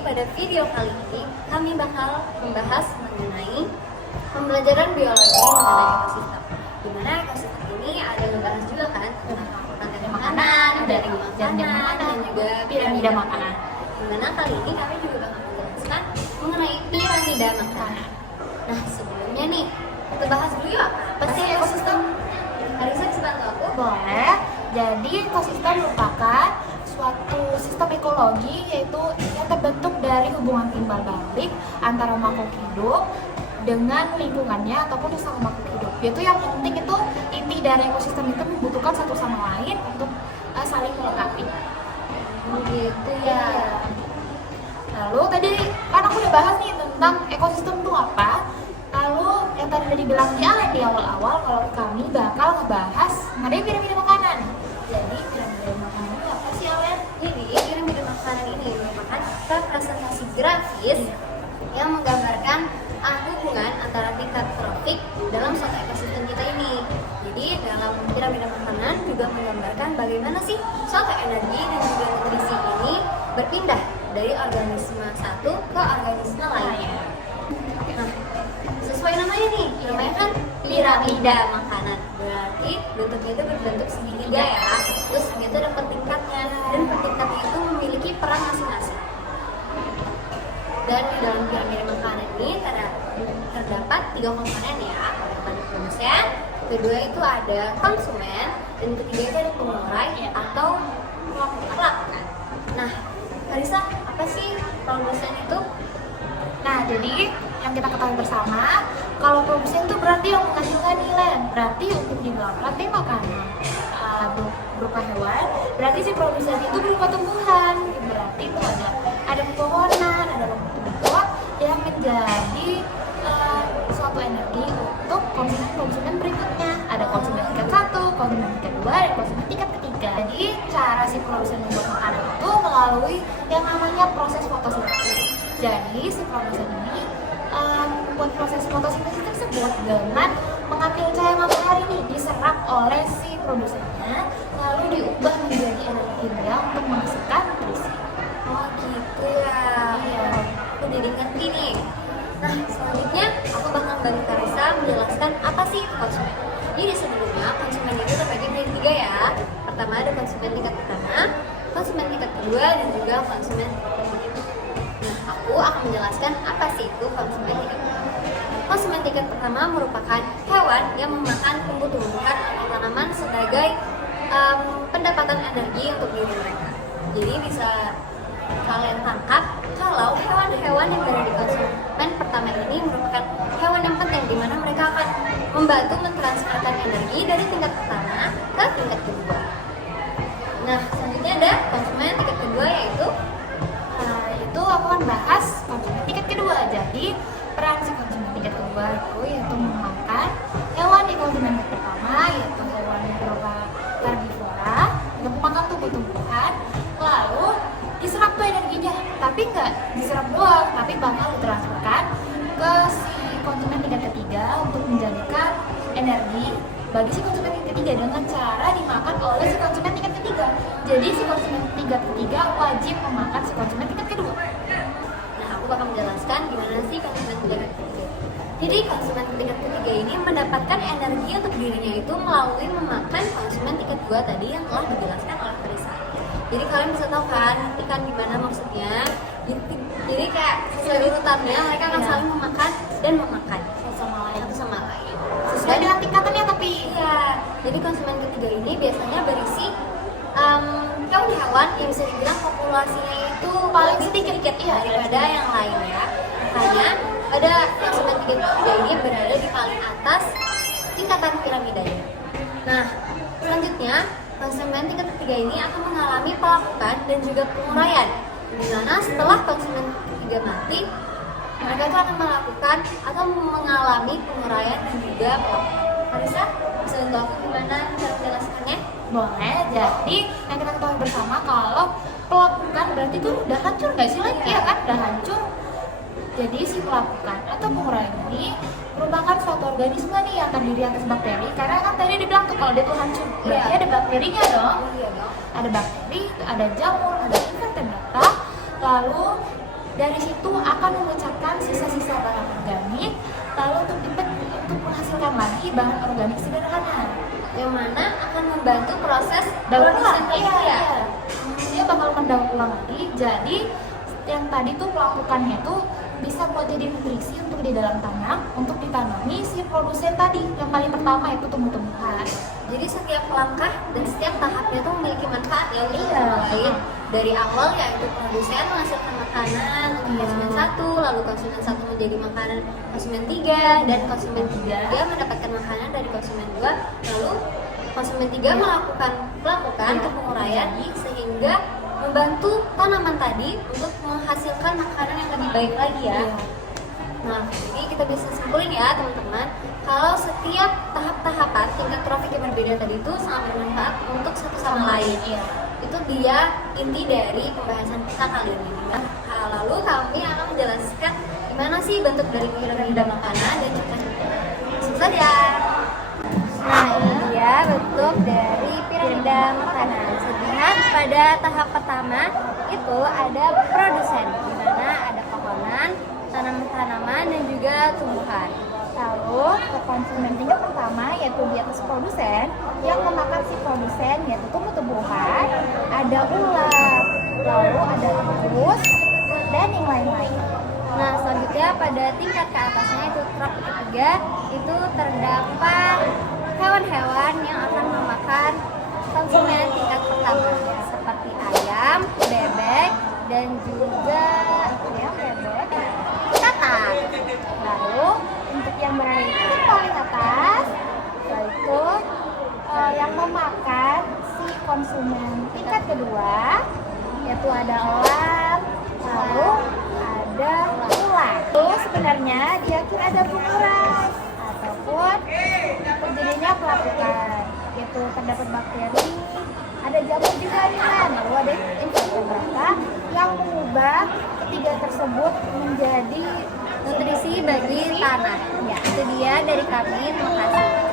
pada video kali ini kami bakal membahas mengenai pembelajaran biologi mengenai ekosistem. Di mana ekosistem ini ada membahas juga kan tentang rantai makanan, dari makanan dan juga piramida makanan. Di mana kali ini kami juga bakal menjelaskan mengenai piramida makanan. Nah, sebelumnya nih kita bahas dulu yuk apa sih ekosistem? Arisa bisa bantu aku? Boleh. Jadi ekosistem merupakan suatu sistem ekologi yaitu yang terbentuk dari hubungan timbal balik antara makhluk hidup dengan lingkungannya ataupun sesama makhluk hidup. Yaitu yang penting itu inti dari ekosistem itu membutuhkan satu sama lain untuk saling melengkapi. Begitu ya. Lalu tadi kan aku udah bahas nih tentang ekosistem itu apa. Lalu yang tadi udah dibilang di awal-awal kalau kami bakal ngebahas mengenai piramida makanan. Jadi piramida makanan itu apa sih, Alen? Jadi piramida makanan ini merupakan representasi grafis yang menggambarkan hubungan antara tingkat trofik dalam suatu ekosistem kita ini. Jadi dalam piramida makanan juga menggambarkan bagaimana sih suatu energi dan juga nutrisi ini berpindah dari organisme satu ke organisme lainnya. Nah, sesuai namanya nih, namanya kan piramida makanan. Berarti bentuknya itu berbentuk segitiga ya. Terus itu ada tingkatnya dan tingkatnya itu memiliki peran masing-masing. Dan di dalam piramida makanan ini terdapat 3 komponen ya. Pertama produsen, kedua itu ada konsumen, dan ketiga itu ada pengurai atau pelakukan. Nah, Karisa, apa sih produsen itu? Nah, jadi yang kita ketahui bersama, kalau produsen itu berarti yang menghasilkan nilai, berarti untuk dibilang rantai makanan berupa hewan, berarti si produsen itu berupa tumbuhan, berarti itu ada pepohonan, ada tumbuhan yang menjadi suatu energi untuk konsumen berikutnya. Ada konsumen tingkat 1, konsumen tingkat 2, dan konsumen tingkat ketiga. Jadi cara si produsen membuat makanan itu melalui yang namanya proses fotosintesis. Jadi si produsen ini membuat proses fotosintesis tersebut dengan mengambil cahaya matahari ini diserap oleh si produsennya, lalu diubah menjadi energi kimia untuk menghasilkan nutrisi. Oh gitu ya. Iya. Aku jadi ngerti nih. Nah, selanjutnya aku bakal bantu Karisa menjelaskan apa sih itu konsumen. Jadi sebelumnya konsumen itu terbagi menjadi 3 ya. Pertama ada konsumen tingkat pertama, konsumen tingkat kedua, dan juga konsumen tingkat ketiga. Nah, aku akan menjelaskan apa sih itu konsumen tingkat pertama. Konsumen tingkat pertama merupakan hewan yang memakan tumbuh-tumbuhan atau tanaman sebagai pendapatan energi untuk diri mereka. Jadi bisa kalian tangkap kalau hewan-hewan yang berada di konsumen pertama ini merupakan hewan yang penting di mana mereka akan membantu mentransferkan energi dari tingkat pertama ke tingkat kedua. Nah, selanjutnya ada konsumen tingkat kedua yaitu Itu aku akan bahas konsumen tingkat kedua. Jadi peran si konsumen tingkat kedua itu yaitu memakan hewan di konsumen tingkat pertama, yaitu hewan yang berupa herbivora yang memakan tumbuh-tumbuhan, lalu diserap tuh energinya, tapi nggak diserap doang, tapi bakal ditransferkan ke si konsumen tingkat ketiga untuk menjadikan energi bagi si konsumen tingkat ketiga dengan cara dimakan oleh si konsumen tingkat ketiga. Jadi si konsumen tingkat ketiga wajib memakan si konsumen tingkat kedua. Nah, aku bakal menjelaskan gimana sih konsumen tingkat ketiga. Jadi konsumen tingkat ketiga ini mendapatkan energi untuk dirinya itu melalui memakan konsumen tingkat 2 tadi yang telah dijelaskan oleh Karisa. Jadi kalian bisa tahu kan, kan gimana maksudnya. Jadi kayak sesuai urutannya mereka akan saling memakan dan memakan satu sama lain. Sesuai dengan tingkatannya tapi Iya. Jadi konsumen ketiga ini biasanya berisi hewan yang bisa dibilang populasinya itu paling lebih sedikit daripada yang lainnya. Makanya pada konsumen tingkat ketiga ini berada di paling atas tingkatan piramidanya. Nah, selanjutnya konsumen tingkat ketiga ini akan mengalami pelapukan dan juga penguraian. Di mana setelah konsumen ketiga mati, mereka itu akan melakukan atau mengalami penguraian dan juga pelapukan. Karisa, bisa bantu aku gimana cara menjelaskannya? boleh. Jadi yang kita ketahui bersama kalau pelapukan berarti itu udah hancur nggak sih, Lan? Iya kan, udah hancur. Jadi si pelapukan atau penguraian ini merupakan suatu organisme nih yang terdiri atas bakteri. Karena kan tadi dibilang tuh kalau dia tuh hancur, berarti ada bakterinya dong. Iya dong. Ada bakteri, ada jamur, ada invertebrata. Lalu Dari situ akan memecahkan sisa-sisa bahan organik, lalu untuk menghasilkan lagi bahan organik sederhana. Yang mana akan membantu proses Daur produksi ulang, itu ya. Dia bakal mendaur ulang lagi. Jadi yang tadi tuh melakukannya tuh bisa buat jadi nutrisi untuk di dalam tanah untuk ditanami si produsen tadi. Yang paling pertama itu tumbuh-tumbuhan. Jadi setiap langkah dan setiap tahapnya tuh memiliki manfaat ya untuk Iya. orang lain. Dari awal yaitu produsen menghasilkan makanan untuk Iya. konsumen satu, lalu konsumen satu menjadi makanan konsumen tiga, dan konsumen tiga mendapatkan makanan dari konsumen dua, lalu konsumen tiga melakukan Iya. penguraian sehingga membantu tanaman tadi untuk menghasilkan makanan yang lebih baik lagi ya. Iya. Nah, jadi kita bisa simpulin ya teman-teman, kalau setiap tahap-tahapan tingkat trofik yang berbeda tadi itu sangat bermanfaat untuk satu sama lain. Iya. Itu dia inti dari pembahasan kita kali ini. Nah, lalu kami akan menjelaskan gimana sih bentuk dari piramida makanan dan juga langsung saja. Nah, ini dia bentuk dari piramida makanan. Sedangkan pada tahap pertama itu ada produsen, di mana ada pohonan, tanaman-tanaman dan juga tumbuhan. Lalu ke konsumen tingkat pertama yaitu di atas produsen yang memakan si produsen yaitu tumbuh-tumbuhan, ada ulat, lalu ada tikus dan yang lain-lain. Nah, selanjutnya pada tingkat ke atasnya itu tropik ketiga itu terdapat hewan-hewan yang akan memakan konsumen tingkat pertama seperti ayam, bebek, dan juga katak. Lalu untuk yang berada di titik paling atas yaitu yang memakan si konsumen tingkat kedua yaitu ada elang, lalu ada ulat. Lalu sebenarnya dia kira ada bunguran ataupun terjadinya pelapukan yaitu terdapat bakteri, ada jamur juga nih kan. Lalu ada invertebrata yang mengubah ketiga tersebut menjadi Nutrisi bagi tanah. Ya. Itu dia dari kami. Terima kasih.